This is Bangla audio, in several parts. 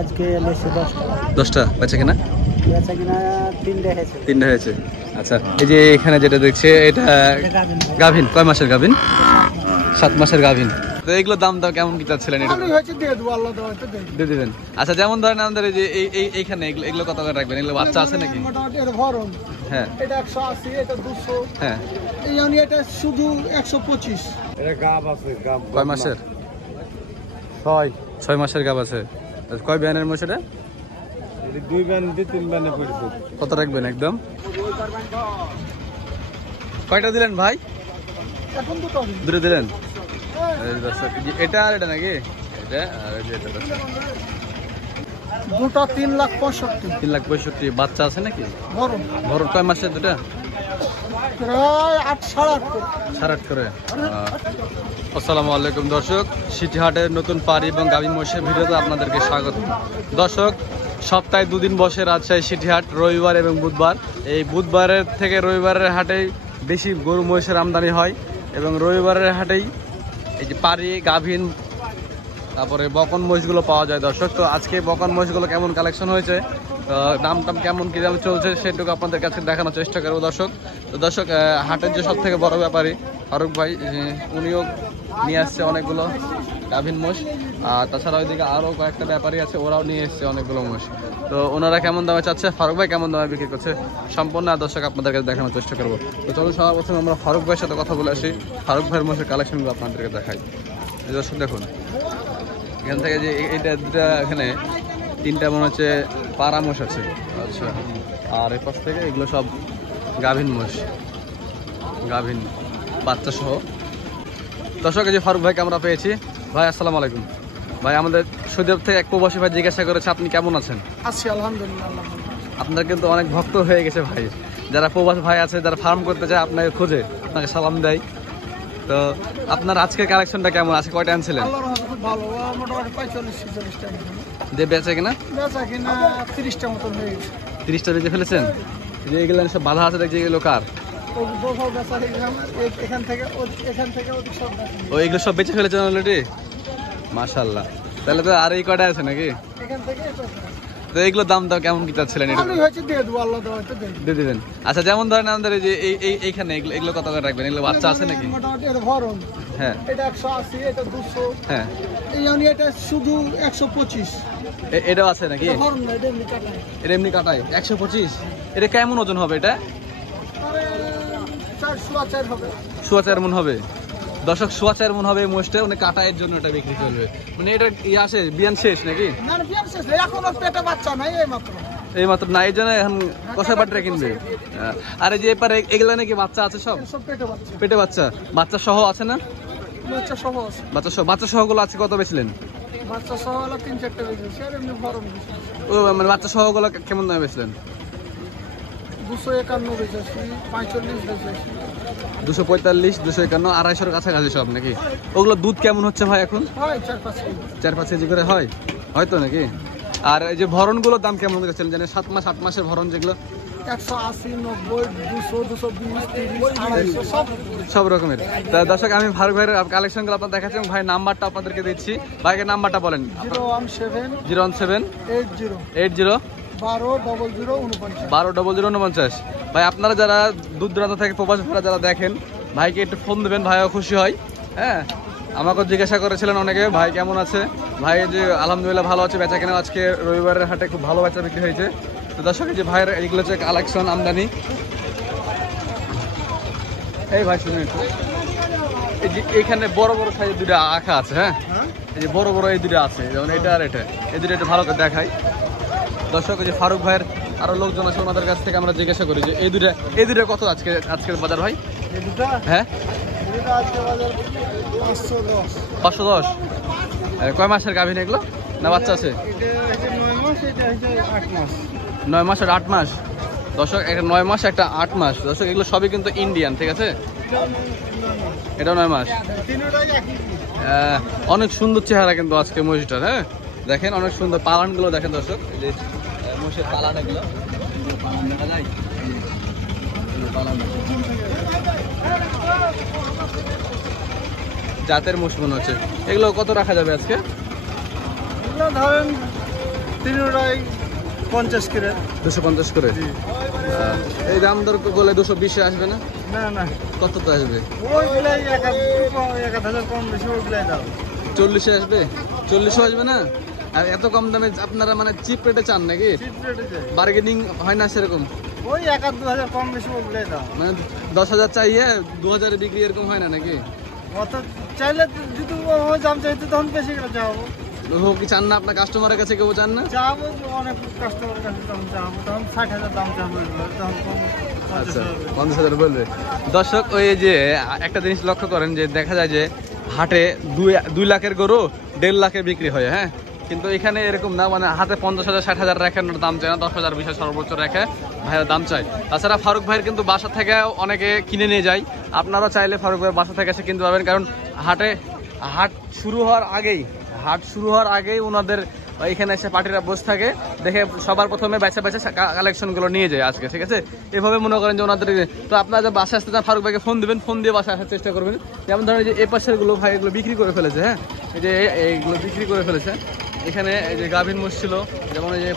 আজকে এলেছে 10টা। 10টা বেচা কিনা? বেচা কিনা 3টা হয়েছে। 3টা হয়েছে। আচ্ছা, এই যে এখানে যেটা দেখছে এটা গাভিন, কয় মাসের গাভিন? 7 মাসের গাভিন। তো এগুলোর দাম দাম কেমন কি চাচ্ছিলেন? দিয়ে দেবেন। আচ্ছা, যেমন ধরেন আমাদের এই যে এইখানে এগুলো কত করে রাখবেন? এগুলো বাচ্চা আছে নাকি? হ্যাঁ, এটা 180, এটা 200। হ্যাঁ, এটা শুধু 125। এটা গাব আছে, গাব কয় মাসের? 6 মাসের গাব আছে। কয় ব্যানের মোষ এটা? 2 ব্যান দিয়ে 3 ব্যানে পড়ছে। কত রাখবেন একদম? কয়টা দিলেন ভাই? এখন দুটো দিলেন। এটা আর এটা নাকি? এটা আর এটা দুটো 3,65,000। 3,65,000। বাচ্চা আছে নাকি? বড় বড় কয় মাসের দুটা? প্রায় 8 সাড়ে 8 করে। 8.5 করে। আসসালামু আলাইকুম দর্শক, সিটিহাটের নতুন পাড়ি এবং গাভী মহিষের ভিডিওতে আপনাদেরকে স্বাগত। দর্শক, সপ্তাহে 2 দিন বসে রাজশাহী সিটিহাট, রবিবার এবং বুধবার। এই বুধবারের থেকে রবিবারের হাটেই বেশি গরু মহিষের আমদানি হয় এবং রবিবারের হাটেই এই যে পাড়ি, গাভীন, তারপরে বকন মহিষগুলো পাওয়া যায়। দর্শক, তো আজকে বকন মহিষগুলো কেমন কালেকশন হয়েছে, দাম টাম কেমন কি দাম চলছে, সেটুকু আপনাদের কাছে দেখানোর চেষ্টা করবো দর্শক। তো দর্শক, হাটের যে সব থেকে বড় ব্যাপারী ফারুক ভাই, উনিও নিয়ে আসছে অনেকগুলো গাভীন মোষ। আর তাছাড়া ওইদিকে আরও কয়েকটা ব্যাপারী আছে, ওরাও নিয়ে এসছে অনেকগুলো মোষ। তো ওনারা কেমন দামে চাচ্ছে, ফারুক ভাই কেমন দামে বিক্রি করছে, সম্পূর্ণ দর্শক আপনাদের কাছে দেখানোর চেষ্টা করবো। তো চলুন সবার প্রথমে আমরা ফারুক ভাইয়ের সাথে কথা বলে আসি, ফারুক ভাইয়ের মোষের কালেকশনগুলো আপনাদেরকে দেখাই। দর্শক দেখুন, এখান থেকে যে এইটা দুটা, এখানে 3টা মনে হচ্ছে পাড়া মোষ আছে। আচ্ছা, আর এর পাশ থেকে এগুলো সব গাভীন মোষ, গাভীন বাচ্চা সহ। দর্শক, এই যে ফারুক ভাইকে আমরা পেয়েছি। ভাই আসসালামু আলাইকুম। ভাই, আমাদের সৌদি আরব থেকে এক প্রবাসী ভাই জিজ্ঞাসা করেছে আপনি কেমন আছেন? আছি আলহামদুলিল্লাহ। আপনার কিন্তু অনেক ভক্ত হয়ে গেছে ভাই, যারা প্রবাসী ভাই আছে, যারা ফার্ম করতে চায় আপনাকে খোঁজে, আপনাকে সালাম দেয়। তো আপনার আজকের কালেকশনটা কেমন আছে? কয়টা আনছিলেন? ভালো, মোটামুটি 45-46টা দিয়ে বেচে কিনা? বেচা কিনা 30টা মতন হয়ে গেছে। 30টা বেচে ফেলেছেন? যে এগুলো সব বাধা আছে দেখছি, এগুলো কার? এখান থেকে ও এগুলো সব বেচে ফেলেছেন অলরেডি? মাশাআল্লাহ। তাহলে তো আর এই কয়টা আছে নাকি? এখান থেকে তো এগুলোর দাম দাম কেমন কি চাচ্ছিলেন? দিয়ে দেবেন। আচ্ছা, যেমন ধরেন আমাদের এই যে এইখানে এগুলো কত করে রাখবেন? এগুলো বাচ্চা আছে নাকি? হ্যাঁ, এটা 180, এটা 200। হ্যাঁ, এটা শুধু 125। এটাও আছে নাকি? এটা এমনি কাটায় 125। এটা কেমন ওজন হবে? এটা 4 হবে। 4.5 মণ হবে। দর্শক, 4.5 মণ হবে এই মোষটা। মানে কাটায়ের জন্য এটা বিক্রি করবে, মানে এটা ইয়ে আসে বিয়ান শেষ নাকি? না, বিয়ান শেষ, এখনো পেটে বাচ্চা নাই, এই মাত্র না, এই জন্য এখন কষাই পাটটা কিনবে। আর এই যে এপারে এগুলো নাকি বাচ্চা আছে সব? পেটে বাচ্চা, বাচ্চা সহ আছে না? বাচ্চা সহ গুলো আছে কত বেচলেন? বাচ্চা সহ হলো 3-4টা বেচেছি, আর এমনি ফরম বেচেছি। ও মানে বাচ্চা সহ গুলো কেমন দামে বেচলেন? 251 বেচেছি, 45 বেচেছি। 245, 251, 250-এর কাছাকাছি সব নাকি? ওগুলো দুধ কেমন হচ্ছে ভাই এখন? হয় 4-5 কেজি করে হয় হয়তো নাকি? আর এই যে ভরণগুলোর দাম কেমন করেছিলেন জানেন? 7 মাস 8 মাসের ভরণ যেগুলো 180, 90, 200, 220, 30, 250 সব রকমের। তা দর্শক, আমি ফারুক ভাইয়ের কালেকশনগুলো আপনার দেখাচ্ছি। ভাই নাম্বারটা আপনাদেরকে দিচ্ছি, ভাইয়ের নাম্বারটা বলেন। 017 80 120049। ভাই, আপনারা যারা দূর দূরান্ত থেকে প্রবাসী ভাইরা যারা দেখেন, ভাইকে একটু ফোন দেবেন, ভাইও খুশি হয়। হ্যাঁ, আমাকেও জিজ্ঞাসা করেছিলেন অনেকে ভাই কেমন আছে। ভাই যে আলহামদুলিল্লাহ ভালো আছে, বেচা কেনা আজকে রবিবারের হাটে খুব ভালো বেচা বিক্রি হয়েছে। তো দর্শক, যে ভাইয়ের এইগুলো হচ্ছে কালেকশন, আমদানি। এই ভাই শুনুন একটু, এই যে এইখানে বড় বড় সাইজের 2টা আখা আছে। হ্যাঁ, এই যে বড় বড় এই 2টা আছে, যেমন এটা আর এটা, এই 2টা একটু ভালো করে দেখাই দর্শক। যে ফারুক ভাইয়ের আরো লোকজন আছে, ওনাদের কাছ থেকে আমরা জিজ্ঞাসা করি যে এই দুটা কত আজকের বাজার ভাই? হ্যাঁ, 510। কয় মাসের গাভীন এগুলো, না বাচ্চা আছে? 9 মাস আর 8 মাস। দর্শক, একটা 9 মাস, একটা 8 মাস। দর্শক, এগুলো সবই কিন্তু ইন্ডিয়ান, ঠিক আছে? এটাও 9 মাস। অনেক সুন্দর চেহারা কিন্তু আজকে মহিষটার। হ্যাঁ, দেখেন অনেক সুন্দর পালানগুলো দেখেন দর্শক, এই যে মোষের পালান, এগুলো দেখা যায়। জাতের মোষ মনে হচ্ছে। এগুলো কত রাখা যাবে আজকে? ধরেন তিনটাই 50 করে। 250 করে। এই দাম দর বলে 220 আসবে না? না না, কত তো আসবে? ওইগুলাই 1000 কম বেশি ওইগুলাই দাম। 40 আসবে? 40 আসবে না? আর এত কম দামে আপনারা মানে চিপ রেটে চান নাকি? চিপ রেটে যায়। বার্গেনিং হয় না সেরকম? ওই 1000 কম বেশি ওইগুলাই দাম। মানে 10,000 চাইয়ে 2000 বিক্রি এরকম হয় না নাকি? অত চাইলে যদি ওই দাম চাইতে তখন বেশি করে চাবো। ও কি চান না আপনার কাস্টমারের কাছে কেউ চান না? চাবো অনেক কাস্টমারের কাছে তখন চাবো, তখন 60,000 দাম চাবো, তখন কম। আচ্ছা 50,000 বলবে। দর্শক ওই যে একটা জিনিস লক্ষ্য করেন যে দেখা যায় যে হাটে 2 লাখের গরু 1.5 লাখে বিক্রি হয়, হ্যাঁ, কিন্তু এখানে এরকম না, মানে হাতে 50,000 60,000 রাখেন দাম চায় না, 10,000 20,000 সর্বোচ্চ রেখে ভাইয়ের দাম চায়। তাছাড়া ফারুক ভাইয়ের কিন্তু বাসা থেকে অনেকে কিনে নিয়ে যায়, আপনারা চাইলে ফারুক ভাইয়ের বাসা থেকে এসে কিনতে পারবেন, কারণ হাট শুরু হওয়ার আগেই ওনাদের এখানে এসে পার্টিরা বসে থাকে, দেখে সবার প্রথমে বেছে বেছে কালেকশনগুলো নিয়ে যায় আজকে, ঠিক আছে? এভাবে মনে করেন যে ওনাদের, তো আপনারা যে বাসায় আসতে চান ফারুক ভাইকে ফোন দিবেন, ফোন দিয়ে বাসায় আসার চেষ্টা করবেন। যেমন ধরেন যে এই পাশের গুলো ভাই এগুলো বিক্রি করে ফেলেছে, হ্যাঁ, এই যে এইগুলো বিক্রি করে ফেলেছে। এখানে এই যে গাভীর মোষ ছিল, যেমন এই যে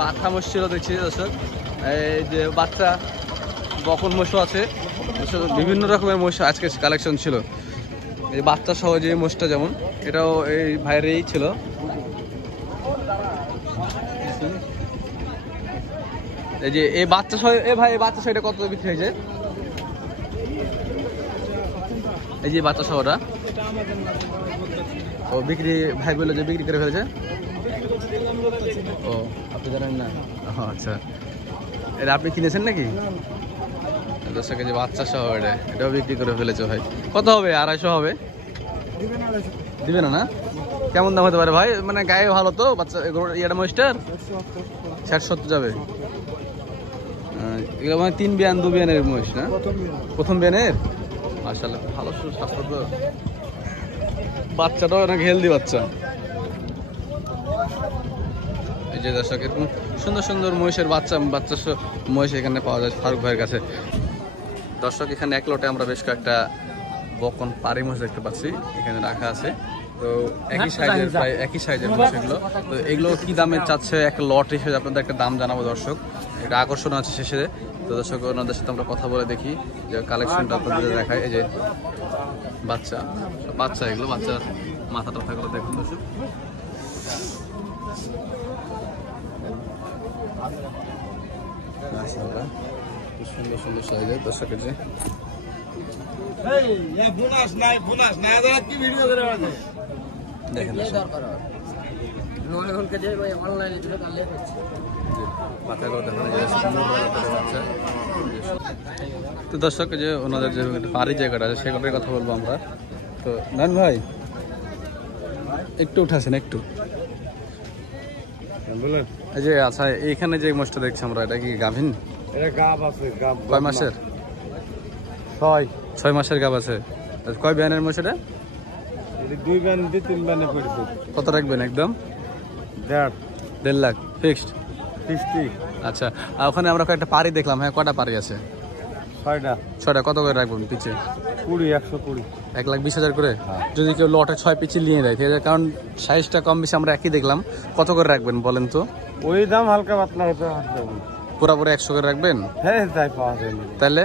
পাঠা মোষ ছিল দেখছি দর্শক, এই যে বাচ্চা বকন মোষও আছে, বিভিন্ন রকমের মোষ আজকে কালেকশন ছিল। এই বাচ্চা সহ যে মোষটা, যেমন এটাও এই ভাইয়েরই ছিল। এই যে এই বাচ্চা সহ, ভাই এই বাচ্চা সহ এটা কত বিক্রি হয়েছে? এই যে বাচ্চা সহটা ও বিক্রি, ভাই বললো যে বিক্রি করে ফেলেছে। ও আপনি জানেন না? আচ্ছা, এটা আপনি কিনেছেন নাকি? 10 কেজি বাচ্চা সহ এটাও বিক্রি করে ফেলেছে ভাই। কত হবে? 250 হবে? দিবে না? না কেমন দাম হতে পারে ভাই? মানে গায়ে ভালো তো বাচ্চা ইয়েটা মোস্টার 60-70 যাবে। এগুলো মানে 3 বিয়ান 2 বিয়ানের মহিষ না? প্রথম বিয়ানের। মাশাআল্লাহ ভালো স্বাস্থ্য তো, বাচ্চাটাও অনেক হেলদি বাচ্চা। এই যে দর্শক এরকম সুন্দর সুন্দর মহিষের বাচ্চা মহিষ এখানে পাওয়া যায় ফারুক ভাইয়ের কাছে। দর্শক এখানে এক লটে আমরা বেশ কয়েকটা বকন পারি মোষ দেখতে পাচ্ছি এখানে রাখা আছে। তো একই সাইজের মোষ এগুলো। তো এগুলো কি দামে চাচ্ছে এক লট হিসেবে আপনাদের একটা দাম জানাবো দর্শক, এটা আকর্ষণ আছে শেষে। তো দর্শক ওনাদের সাথে আমরা কথা বলে দেখি যে কালেকশনটা আপনাদের দেখায়। এই যে বাচ্চা এগুলো, বাচ্চার মাথা টাথাগুলো দেখুন দর্শক। মাশাআল্লাহ খুব সুন্দর সুন্দর সাইজের দর্শকের যে দেখেন তো দর্শক যে ওনাদের যে পাহাড়ি জায়গাটা আছে সেগুলোর কথা বলবো আমরা। তো নান ভাই একটু উঠাছেন একটু, বলেন। এই যে আচ্ছা এইখানে যে মোষটা দেখছি আমরা, এটা কি গাভীন? এটা গাব আছে, গাব কয় মাসের? 6 মাসের গাব আছে। কয় বিয়ানের মোষ এটা? 2 ব্যান 3 ব্যানে পড়ছে। কত রাখবেন? একদম 1.5 লাখ ফিক্সড 50। আচ্ছা, আর ওখানে আমরা কয়েকটা পাড়ি দেখলাম, হ্যাঁ কয়টা পাড়ি আছে? 6টা। কত করে রাখবেন পিছে? 120 1,20,000 করে। যদি কেউ লটে 6 পিছে নিয়ে দেয় ঠিক আছে, কারণ সাইজটা কম বেশি আমরা একই দেখলাম, কত করে রাখবেন বলেন তো? ওই দাম হালকা পাতলা হতে হবে, পুরোপুরি 100 করে রাখবেন? হ্যাঁ তাই পাওয়া যায় না। তাহলে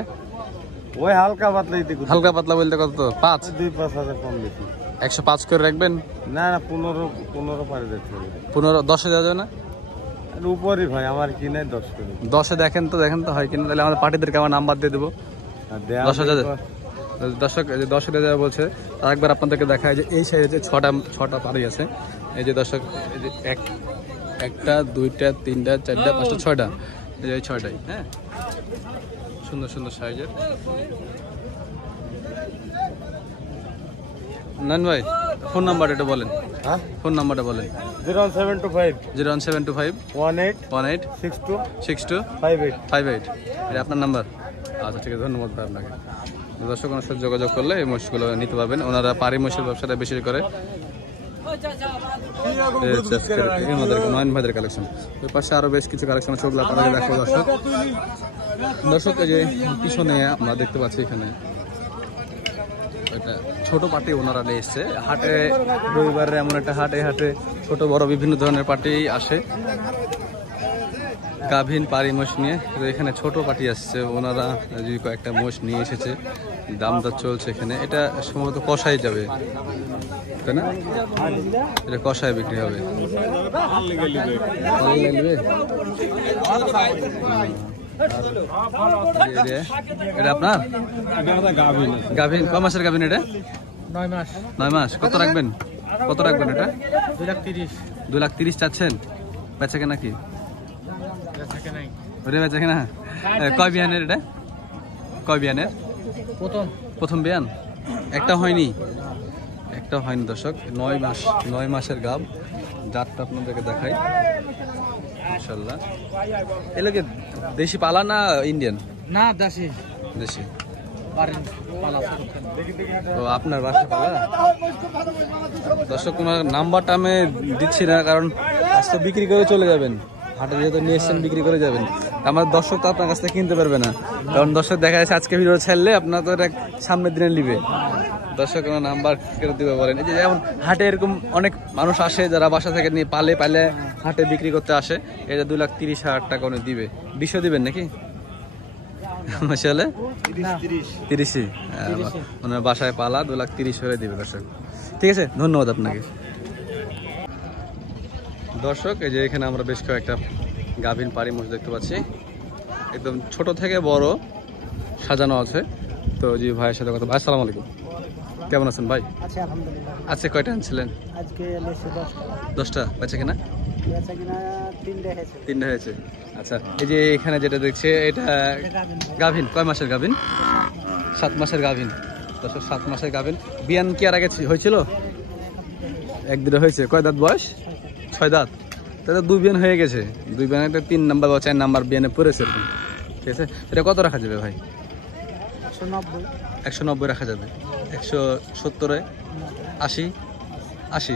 ওই হালকা পাতলাই দেখুন। হালকা পাতলা বলতে কত? 5 2-5 হাজার কম বেশি। 105 করে রাখবেন? না 15 পারে দেখতে হবে। 15 10-এ দেওয়া যাবে না? উপরই ভাই আমার কিনে 10 করে। 10-এ দেখেন তো হয় কিনা, তাহলে আমাদের পার্টিদেরকে আমার নাম্বার দিয়ে দেবো। 10,000 দর্শক এই যে 10,000 দেওয়া বলছে। আরেকবার আপনাদেরকে দেখায় যে এই সাইজে যে 6টা পাড়ি আছে। এই যে দর্শক এই যে 1টা 2টা 3টা 4টা 5টা 6টা, এই যে 6টাই, হ্যাঁ সুন্দর সুন্দর সাইজের। নান ভাই ফোন নাম্বারটা এটা বলেন। হ্যাঁ ফোন নাম্বারটা বলেন। 01725 18 62 58 এটা আপনার নাম্বার? আচ্ছা ঠিক আছে, ধন্যবাদ ভাই আপনাকে। দর্শক ওনার সাথে যোগাযোগ করলে এই মোষগুলো নিতে পারবেন। ওনারা পারি মোষের ব্যবসাটা বেশি করে। আমাদের নয়ন ভাইদের কালেকশন, ওই পাশে আরো বেশ কিছু কালেকশন আছে, ওগুলো আপনাদের দেখো দর্শক। দর্শক এই যে পিছনে আমরা দেখতে পাচ্ছি এখানে একটা ছোট পার্টি ওনারা নিয়ে এসছে হাটে, রবিবারে এমন একটা হাটে ছোট বড় বিভিন্ন ধরনের পার্টি আসে গাভীন পাড়ি মোষ নিয়ে। তো এখানে ছোট পার্টি আসছে, ওনারা যে কয়েকটা মোষ নিয়ে এসেছে, দাম দর চলছে এখানে। এটা সম্ভবত কষাই যাবে, তাই না? এটা কষায় বিক্রি হবে। এটা আপনার গাভীন? কয় মাসের গাভীন এটা? 9 মাস। 9 মাস। কত রাখবেন? কত রাখবেন এটা? 2,30,000। 2,30,000 চাচ্ছেন? বেচা কেনা কি? ওরে বেচা কেনা। কয় বিয়ানের এটা? কয় বিয়ানের? প্রথম বিয়ান? একটা হয়নি? একটা হয়নি দর্শক। 9 মাস, 9 মাসের গাব। জাতটা আপনাদেরকে দেখাই ইনশাল্লাহ। এলাকে দেশি পালা না ইন্ডিয়ান? না, দাসি। দেশি। পারেন পালা। তো আপনার বাসা পালা? দর্শক তোমার নাম্বারটা আমি দিচ্ছি না, কারণ আজ তো বিক্রি করে চলে যাবেন, হাটে যেহেতু নিয়ে এসছেন বিক্রি করে যাবেন। আমার দর্শক তো আপনার কাছ থেকে কিনতে পারবে না, কারণ দর্শক দেখা যাচ্ছে আজকে ভিডিও ছাড়লে আপনার তো এটা সামনের দিনে নিবে। দর্শক কোনো নাম্বার কেন দিবে বলেন? এই যে যেমন হাটে এরকম অনেক মানুষ আসে যারা বাসা থেকে নিয়ে পালে হাটে বিক্রি করতে আসে, এটা 2,30,000 টাকা উনি দিবে। 20 দিবেন নাকি? মাশাআল্লাহ 30। ওনার বাসায় পালা 2,30,000 হয়ে দিবে দর্শক। ঠিক আছে, ধন্যবাদ আপনাকে। দর্শক এই যে এখানে আমরা বেশ কয়েকটা গাভীন পাড়ি মোষ দেখতে পাচ্ছি, একদম ছোট থেকে বড় সাজানো আছে। তো জি ভাইয়ের সাথে কথা। ভাই আসসালামু আলাইকুম, কেমন আছেন ভাই? আচ্ছা, আলহামদুলিল্লাহ। আজকে কয়টা আনছিলেন? আজকে লেসে 10টা। 10টা। বেচা কিনা? বেচা কিনা 3টা হয়েছে। 3টা হয়েছে। আচ্ছা, এই যে এখানে যেটা দেখছে এটা গাভীন। কয় মাসের গাভীন? 7 মাসের গাভীন। 7 মাসের গাভীন। বিয়ান কি আর আগে হয়েছিল? একদিনে হয়েছে। কয় দাঁত বয়স? 6 দাঁত। তাহলে 2 বিয়ান হয়ে গেছে। 2 বিয়ানে 3 নাম্বার বা 4 নাম্বার বিয়ানে পড়েছে এরকম। ঠিক আছে, এটা কত রাখা যাবে ভাই? 190। 190 রাখা যাবে। 170, 80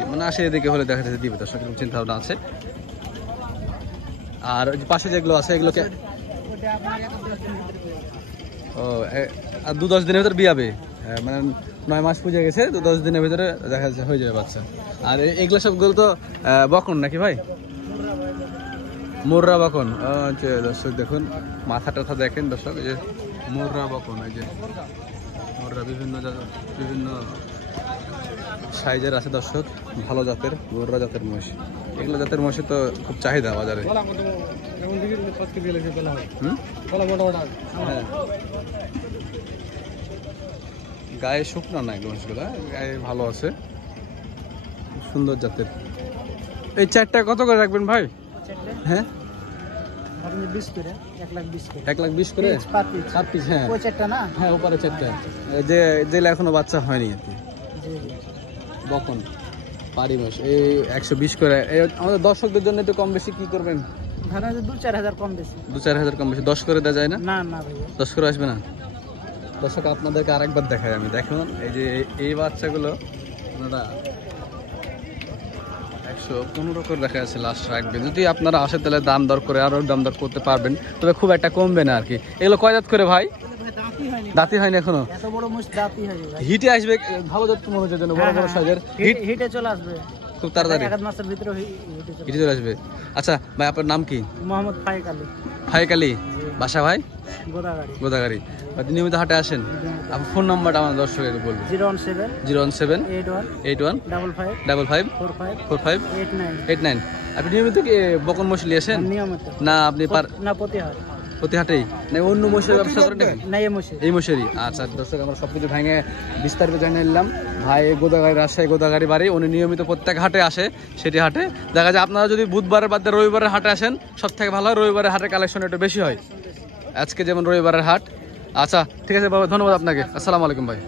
মানে 80 এদিকে হলে দেখা যাচ্ছে দিবে। দর্শক এরকম চিন্তা ভাবনা আছে। আর ওই যে পাশে যেগুলো আছে এগুলোকে আর 2-10 দিনের ভিতরে বিয়াবে। মানে 9 মাস পুজো গেছে, 10 দিনের ভিতরে দেখা যাচ্ছে হয়ে যাবে বাচ্চা। আর এগুলো সবগুলো তো বকন নাকি ভাই? মোররা বকন। আচ্ছা দর্শক দেখুন মাথা টাথা দেখেন দর্শক, এই যে মোররা বকন, এই যে মোররা বিভিন্ন সাইজের আছে দর্শক, ভালো জাতের মোররা জাতের মহিষ। এগুলো জাতের মহিষের তো খুব চাহিদা বাজারে। হ্যাঁ, গায়ে শুকনো না এগুলো মহিষগুলা, গায়ে ভালো আছে, সুন্দর জাতের। এই 4টা কত করে রাখবেন ভাই? হ্যাঁ, 20 করে, 1,20,000 করে। 1,20,000 করে? 7 পিস। হ্যাঁ, ওই 4টা না? হ্যাঁ, ওপারে 4টা। যে এখনো বাচ্চা হয়নি আর কি, বকন পাড়ি মোষ। এই 120 করে। আমাদের দর্শকদের জন্য একটু কম বেশি কি করবেন? ধরেন যে 2-4 হাজার কম বেশি। 2-4 হাজার কম বেশি 10 করে দেওয়া যায় না? না না ভাই, 10 করে আসবে না। দর্শক আপনাদেরকে আরেকবার দেখাই আমি, দেখুন এই যে এই বাচ্চাগুলো আপনারা 115 করে দেখা যাচ্ছে লাস্ট রাখবেন। যদি আপনারা আসে তাহলে দাম দর করে আরো দাম দর করতে পারবেন, তবে খুব একটা কমবে না আর কি। এগুলো কয় দাঁত করে ভাই? দাঁতই হয়নি এখনো। এত বড় মোষ দাঁতই হয়নি ভাই। হিটে আসবে ভালো জাত মনে হচ্ছে, বড় বড় সাইজের হিটে চলে আসবে খুব তাড়াতাড়ি। 1 মাসের ভিতরে হিটে চলে আসবে। আচ্ছা ভাই, আপনার নাম কি? মোহাম্মদ ফাইক আলী। ফাইক আলী। বাসা ভাই? গোদাগাড়ি। গোদাগাড়ি। নিয়মিত হাটে আসেন? আপনার ফোন নাম্বারটা আমার দর্শকের বলবেন। 017 81 55 55 45 45 89। আপনি নিয়মিত কি বকন মহিষ নিয়ে আসেন? নিয়মিত না আপনি না, প্রতি হাটেই না অন্য মহিষের ব্যবসা করেন নাকি? না, এই মহিষেরই। আচ্ছা দর্শক, আমরা সবকিছু ভেঙে বিস্তারিত জানিয়ে নিলাম। ভাই গোদাগাড়ি, রাজশাহী গোদাগাড়ি বাড়ি। উনি নিয়মিত প্রত্যেক হাটে আসে। সেটি হাটে দেখা যায় আপনারা যদি বুধবারের বাদ দিয়ে রবিবারের হাটে আসেন সব থেকে ভালো হয়। রবিবারের হাটের কালেকশন একটু বেশি হয়, আজকে যেমন রবিবারের হাট। আচ্ছা ঠিক আছে বাবা, ধন্যবাদ আপনাকে। আসসালামু আলাইকুম ভাই।